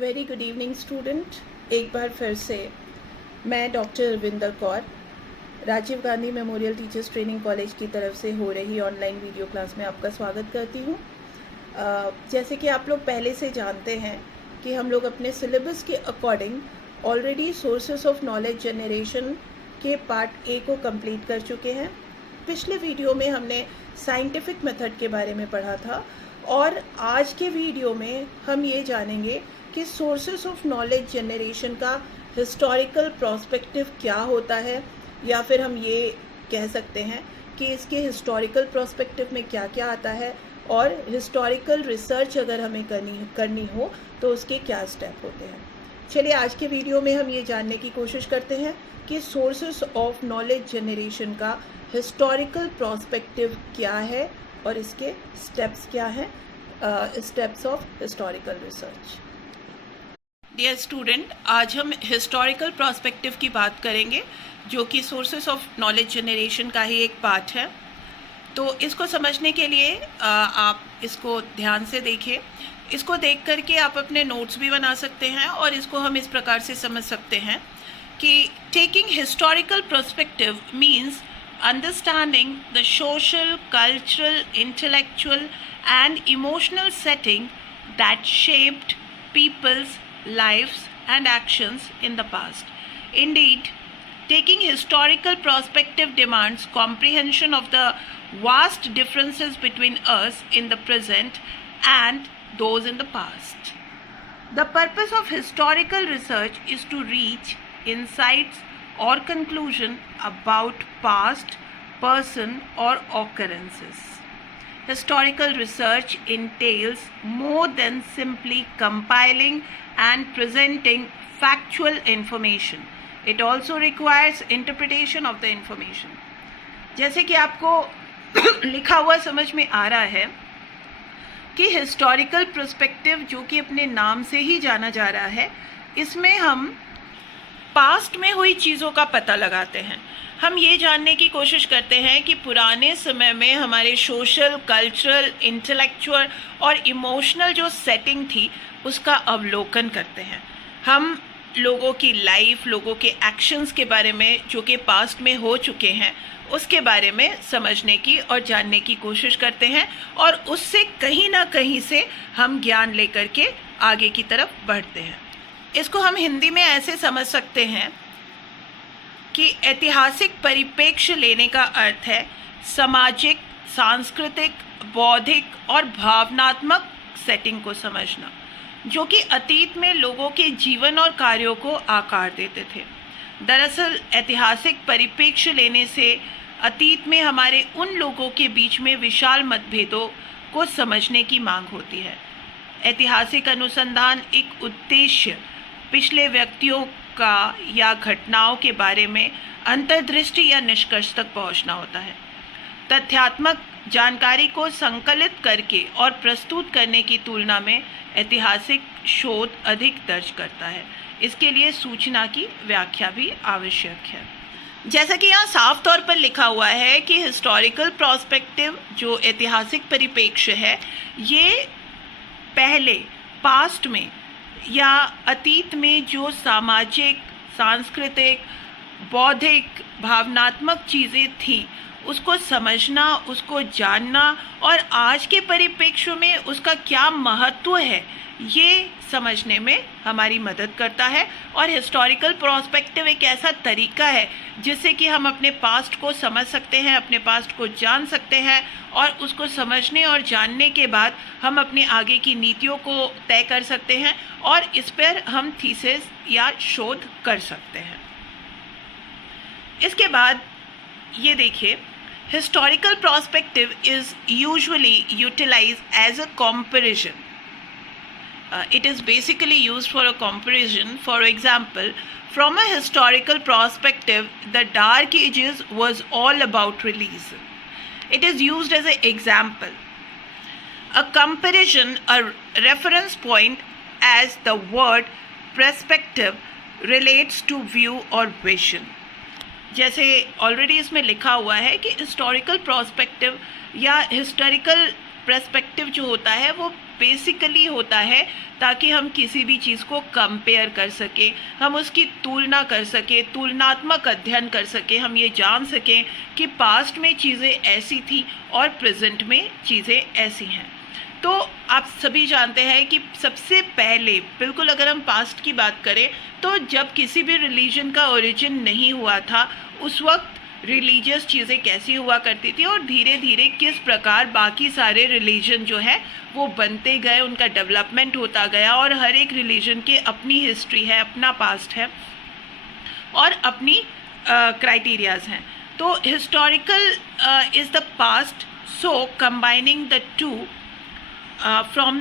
Very good evening student. एक बार फिर से मैं doctor Ravinder Kaur Rajiv Gandhi memorial teachers training college की तरफ से हो रही ऑनलाइन वीडियो क्लास में आपका स्वागत करती हूँ। जैसे कि आप लोग पहले से जानते हैं कि हम लोग अपने सिलेबस के according already sources of knowledge generation के पार्ट ए को कंप्लीट कर चुके हैं। पिछले वीडियो में हमने साइंटिफिक मेथड के बारे में पढ़ा था और आज के वीडियो में हम ये जानेंगे कि सोर्सेस ऑफ नॉलेज जनरेशन का हिस्टोरिकल प्रोस्पेक्टिव क्या होता है, या फिर हम ये कह सकते हैं कि इसके हिस्टोरिकल प्रोस्पेक्टिव में क्या क्या आता है और हिस्टोरिकल रिसर्च अगर हमें करनी हो तो उसके क्या स्टेप होते हैं। चलिए आज के वीडियो में हम ये जानने की कोशिश करते हैं कि सोर्सेस ऑफ नॉलेज जनरेशन का हिस्टोरिकल प्रोस्पेक्टिव क्या है और इसके स्टेप्स क्या हैं, steps of historical research. Dear student, आज हम हिस्टोरिकल प्रोस्पेक्टिव की बात करेंगे जो कि सोर्सेस ऑफ नॉलेज जनरेशन का ही एक पार्ट है। तो इसको समझने के लिए आप इसको ध्यान से देखिए। इसको देख करके आप अपने नोट्स भी बना सकते हैं और इसको हम इस प्रकार से समझ सकते हैं कि taking historical prospective means understanding the social, cultural, intellectual and emotional setting that shaped people's lives and actions in the past. Indeed, taking historical perspective demands comprehension of the vast differences between us in the present and those in the past. The purpose of historical research is to reach insights or conclusion about past person or occurrences. Historical research entails more than simply compiling and presenting factual information. It also requires interpretation of the information. जैसे कि आपको लिखा हुआ समझ में आ रहा है कि हिस्टोरिकल पर्सपेक्टिव जो कि अपने नाम से ही जाना जा रहा है, इसमें हम पास्ट में हुई चीज़ों का पता लगाते हैं। हम ये जानने की कोशिश करते हैं कि पुराने समय में हमारे सोशल, कल्चरल, इंटेलेक्चुअल और इमोशनल जो सेटिंग थी उसका अवलोकन करते हैं। हम लोगों की लाइफ, लोगों के एक्शंस के बारे में जो कि पास्ट में हो चुके हैं उसके बारे में समझने की और जानने की कोशिश करते हैं और उससे कहीं ना कहीं से हम ज्ञान लेकर के आगे की तरफ बढ़ते हैं। इसको हम हिंदी में ऐसे समझ सकते हैं कि ऐतिहासिक परिप्रेक्ष्य लेने का अर्थ है सामाजिक, सांस्कृतिक, बौद्धिक और भावनात्मक सेटिंग को समझना जो कि अतीत में लोगों के जीवन और कार्यों को आकार देते थे। दरअसल ऐतिहासिक परिप्रेक्ष्य लेने से अतीत में हमारे उन लोगों के बीच में विशाल मतभेदों को समझने की मांग होती है। ऐतिहासिक अनुसंधान एक उद्देश्य पिछले व्यक्तियों का या घटनाओं के बारे में अंतर्दृष्टि या निष्कर्ष तक पहुंचना होता है। तथ्यात्मक जानकारी को संकलित करके और प्रस्तुत करने की तुलना में ऐतिहासिक शोध अधिक दर्ज करता है। इसके लिए सूचना की व्याख्या भी आवश्यक है। जैसा कि यहाँ साफ तौर पर लिखा हुआ है कि हिस्टोरिकल प्रोस्पेक्टिव जो ऐतिहासिक परिप्रेक्ष्य है, ये पहले पास्ट में या अतीत में जो सामाजिक, सांस्कृतिक, बौद्धिक, भावनात्मक चीज़ें थीं उसको समझना, उसको जानना और आज के परिप्रेक्ष्य में उसका क्या महत्व है ये समझने में हमारी मदद करता है। और हिस्टोरिकल प्रोस्पेक्टिव एक ऐसा तरीका है जिससे कि हम अपने पास्ट को समझ सकते हैं, अपने पास्ट को जान सकते हैं और उसको समझने और जानने के बाद हम अपने आगे की नीतियों को तय कर सकते हैं और इस पर हम थीसिस या शोध कर सकते हैं। इसके बाद ये देखिए, historical prospective is usually utilized as a comparison. It is basically used for a comparison. For example, from a historical perspective, the Dark Ages was all about religion. It is used as an example. A comparison, a reference point, as the word perspective relates to view or vision. जैसे already इसमें लिखा हुआ है कि historical prospective या historical perspective जो होता है वो बेसिकली होता है ताकि हम किसी भी चीज़ को कंपेयर कर सकें, हम उसकी तुलना कर सकें, तुलनात्मक अध्ययन कर सकें, हम ये जान सकें कि पास्ट में चीज़ें ऐसी थी और प्रेजेंट में चीज़ें ऐसी हैं। तो आप सभी जानते हैं कि सबसे पहले बिल्कुल अगर हम पास्ट की बात करें तो जब किसी भी रिलीजन का ओरिजिन नहीं हुआ था, उस वक्त रिलीजियस चीज़ें कैसी हुआ करती थी और धीरे धीरे किस प्रकार बाकी सारे रिलीजन जो है वो बनते गए, उनका डेवलपमेंट होता गया। और हर एक रिलीजन के अपनी हिस्ट्री है, अपना पास्ट है और अपनी क्राइटेरियाज हैं। तो historical is the past, so combining the two from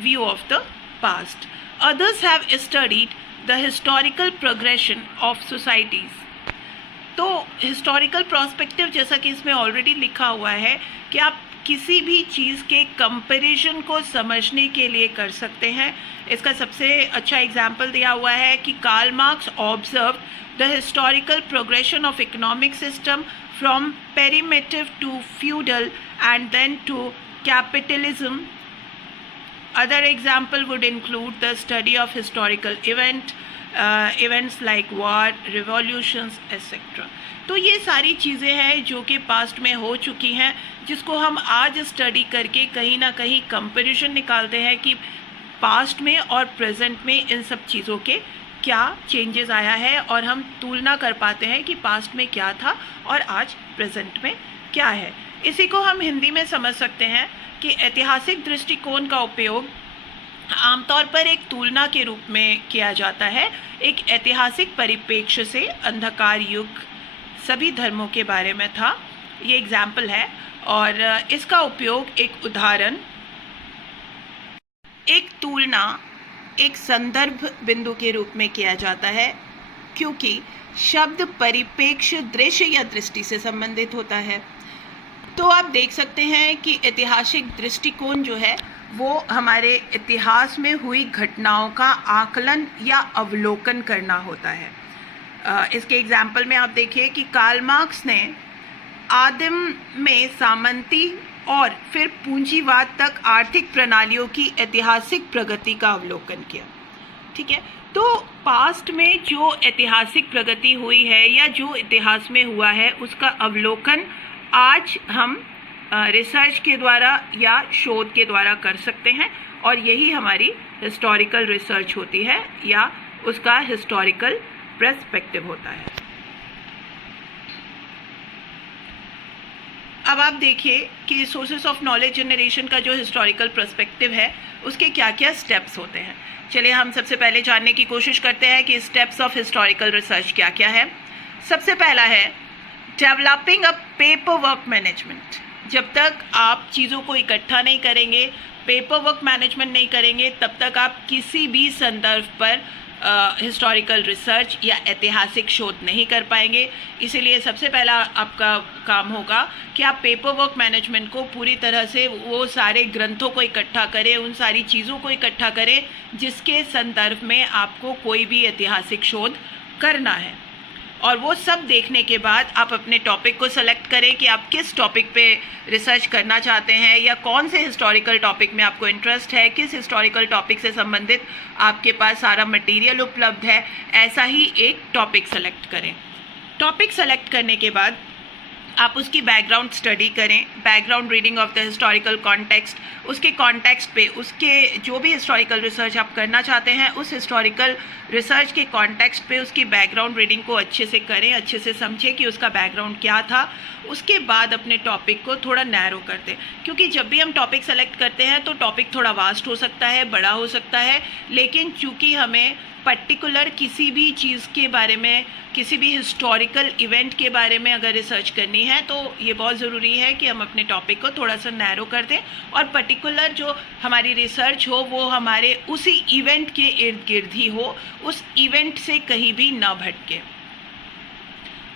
view of the past. Others have studied the historical progression of societies. तो हिस्टोरिकल प्रोस्पेक्टिव जैसा कि इसमें ऑलरेडी लिखा हुआ है कि आप किसी भी चीज़ के कंपैरिजन को समझने के लिए कर सकते हैं। इसका सबसे अच्छा एग्जाम्पल दिया हुआ है कि Karl Marx observe the historical progression of economic system from primitive to feudal and then to capitalism. Other example would include the study of historical events like war, revolutions, etc. तो ये सारी चीज़ें हैं जो कि पास्ट में हो चुकी हैं, जिसको हम आज स्टडी करके कहीं ना कहीं कंपैरिजन निकालते हैं कि पास्ट में और प्रेजेंट में इन सब चीज़ों के क्या चेंजेस आया है और हम तुलना कर पाते हैं कि पास्ट में क्या था और आज प्रेजेंट में क्या है। इसी को हम हिंदी में समझ सकते हैं कि ऐतिहासिक दृष्टिकोण का उपयोग आमतौर पर एक तुलना के रूप में किया जाता है, एक ऐतिहासिक परिप्रेक्ष्य से। अंधकार युग सभी धर्मों के बारे में था, ये एग्जाम्पल है, और इसका उपयोग एक उदाहरण, एक तुलना, एक संदर्भ बिंदु के रूप में किया जाता है, क्योंकि शब्द परिप्रेक्ष्य दृश्य या दृष्टि से संबंधित होता है। तो आप देख सकते हैं कि ऐतिहासिक दृष्टिकोण जो है वो हमारे इतिहास में हुई घटनाओं का आकलन या अवलोकन करना होता है। इसके एग्जाम्पल में आप देखिए कि कार्ल मार्क्स ने आदिम में सामंती और फिर पूंजीवाद तक आर्थिक प्रणालियों की ऐतिहासिक प्रगति का अवलोकन किया। ठीक है, तो पास्ट में जो ऐतिहासिक प्रगति हुई है या जो इतिहास में हुआ है उसका अवलोकन आज हम रिसर्च के द्वारा या शोध के द्वारा कर सकते हैं, और यही हमारी हिस्टोरिकल रिसर्च होती है या उसका हिस्टोरिकल पर्सपेक्टिव होता है। अब आप देखिए कि सोर्सेस ऑफ नॉलेज जनरेशन का जो हिस्टोरिकल पर्सपेक्टिव है उसके क्या क्या स्टेप्स होते हैं। चलिए हम सबसे पहले जानने की कोशिश करते हैं कि स्टेप्स ऑफ हिस्टोरिकल रिसर्च क्या क्या है। सबसे पहला है developing a paper work management. जब तक आप चीज़ों को इकट्ठा नहीं करेंगे, पेपर वर्क मैनेजमेंट नहीं करेंगे, तब तक आप किसी भी संदर्भ पर हिस्टोरिकल रिसर्च या ऐतिहासिक शोध नहीं कर पाएंगे। इसीलिए सबसे पहला आपका काम होगा कि आप पेपर वर्क मैनेजमेंट को पूरी तरह से वो सारे ग्रंथों को इकट्ठा करें, उन सारी चीज़ों को इकट्ठा करें जिसके संदर्भ में आपको कोई भी ऐतिहासिक शोध करना है। और वो सब देखने के बाद आप अपने टॉपिक को सेलेक्ट करें कि आप किस टॉपिक पे रिसर्च करना चाहते हैं या कौन से हिस्टोरिकल टॉपिक में आपको इंटरेस्ट है, किस हिस्टोरिकल टॉपिक से संबंधित आपके पास सारा मटेरियल उपलब्ध है, ऐसा ही एक टॉपिक सेलेक्ट करें। टॉपिक सेलेक्ट करने के बाद आप उसकी बैकग्राउंड स्टडी करें, background reading of the historical context, उसके कॉन्टेक्स्ट पे उसके जो भी हिस्टोरिकल रिसर्च आप करना चाहते हैं उस हिस्टोरिकल रिसर्च के कॉन्टेक्स्ट पे उसकी बैकग्राउंड रीडिंग को अच्छे से करें, अच्छे से समझें कि उसका बैकग्राउंड क्या था। उसके बाद अपने टॉपिक को थोड़ा नैरो कर दें, क्योंकि जब भी हम टॉपिक सेलेक्ट करते हैं तो टॉपिक थोड़ा वास्ट हो सकता है, बड़ा हो सकता है, लेकिन चूँकि हमें पर्टिकुलर किसी भी चीज़ के बारे में, किसी भी हिस्टोरिकल इवेंट के बारे में अगर रिसर्च करनी है तो ये बहुत ज़रूरी है कि हम अपने टॉपिक को थोड़ा सा नैरो कर दें और पर्टिकुलर जो हमारी रिसर्च हो वो हमारे उसी इवेंट के इर्द गिर्द ही हो, उस इवेंट से कहीं भी ना भटके।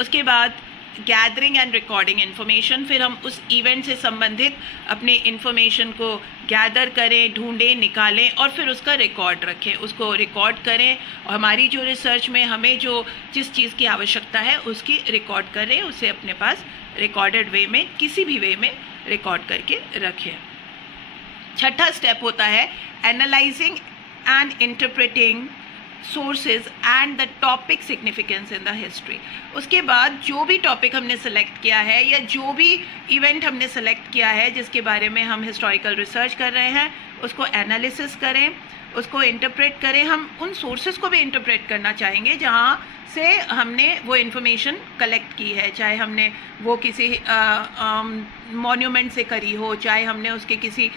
उसके बाद गैदरिंग एंड रिकॉर्डिंग इन्फॉर्मेशन, फिर हम उस इवेंट से संबंधित अपने इन्फॉर्मेशन को गैदर करें, ढूंढें, निकालें और फिर उसका रिकॉर्ड रखें, उसको रिकॉर्ड करें। और हमारी जो रिसर्च में हमें जो जिस चीज़ की आवश्यकता है उसकी रिकॉर्ड करें, उसे अपने पास रिकॉर्डेड वे में, किसी भी वे में रिकॉर्ड करके रखें। छठा स्टेप होता है analysing and interpreting sources and the topic significance in the history. उसके बाद जो भी टॉपिक हमने सेलेक्ट किया है या जो भी इवेंट हमने सेलेक्ट किया है जिसके बारे में हम हिस्टोरिकल रिसर्च कर रहे हैं, उसको एनालिसिस करें, उसको इंटरप्रेट करें। हम उन सोर्सेज को भी इंटरप्रेट करना चाहेंगे जहाँ से हमने वो इन्फॉर्मेशन कलेक्ट की है, चाहे हमने वो किसी मॉन्यूमेंट से करी हो, चाहे हमने उसके किसी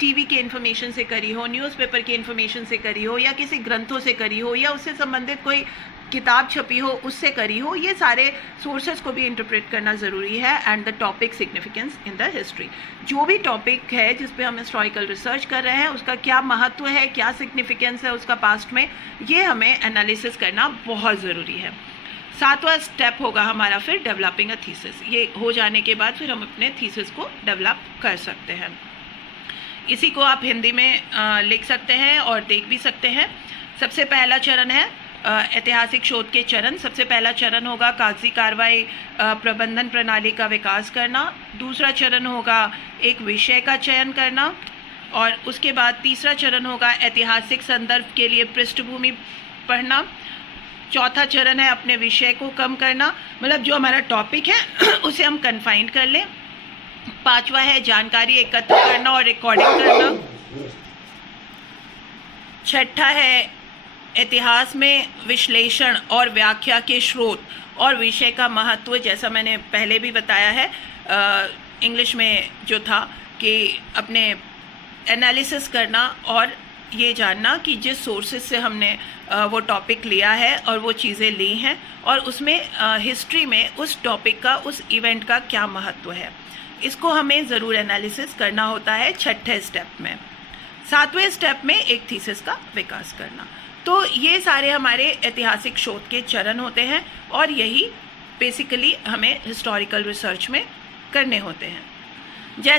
टीवी के इन्फॉर्मेशन से करी हो, न्यूज़पेपर के इन्फॉर्मेशन से करी हो, या किसी ग्रंथों से करी हो, या उससे संबंधित कोई किताब छपी हो उससे करी हो। ये सारे सोर्सेज को भी इंटरप्रेट करना ज़रूरी है। And the topic significance in the history, जो भी टॉपिक है जिस पे हम हिस्टोरिकल रिसर्च कर रहे हैं उसका क्या महत्व है, क्या सिग्निफिकेंस है उसका पास्ट में, ये हमें एनालिसिस करना बहुत ज़रूरी है। सातवां स्टेप होगा हमारा फिर डेवलपिंग अ थीसिस। ये हो जाने के बाद फिर हम अपने थीसिस को डेवलप कर सकते हैं। इसी को आप हिंदी में लिख सकते हैं और देख भी सकते हैं। सबसे पहला चरण है ऐतिहासिक शोध के चरण। सबसे पहला चरण होगा कागजी कार्रवाई प्रबंधन प्रणाली का विकास करना। दूसरा चरण होगा एक विषय का चयन करना, और उसके बाद तीसरा चरण होगा ऐतिहासिक संदर्भ के लिए पृष्ठभूमि पढ़ना। चौथा चरण है अपने विषय को कम करना, मतलब जो हमारा टॉपिक है उसे हम कन्फाइन कर लें। पांचवा है जानकारी एकत्र करना और रिकॉर्डिंग करना। छठा है इतिहास में विश्लेषण और व्याख्या के स्रोत और विषय का महत्व, जैसा मैंने पहले भी बताया है इंग्लिश में जो था कि अपने एनालिसिस करना और ये जानना कि जिस सोर्सेज से हमने वो टॉपिक लिया है और वो चीज़ें ली हैं और उसमें हिस्ट्री में उस टॉपिक का, उस इवेंट का क्या महत्व है, इसको हमें ज़रूर एनालिसिस करना होता है छठे स्टेप में। सातवें स्टेप में एक थीसिस का विकास करना। तो ये सारे हमारे ऐतिहासिक शोध के चरण होते हैं और यही बेसिकली हमें हिस्टोरिकल रिसर्च में करने होते हैं। जैसे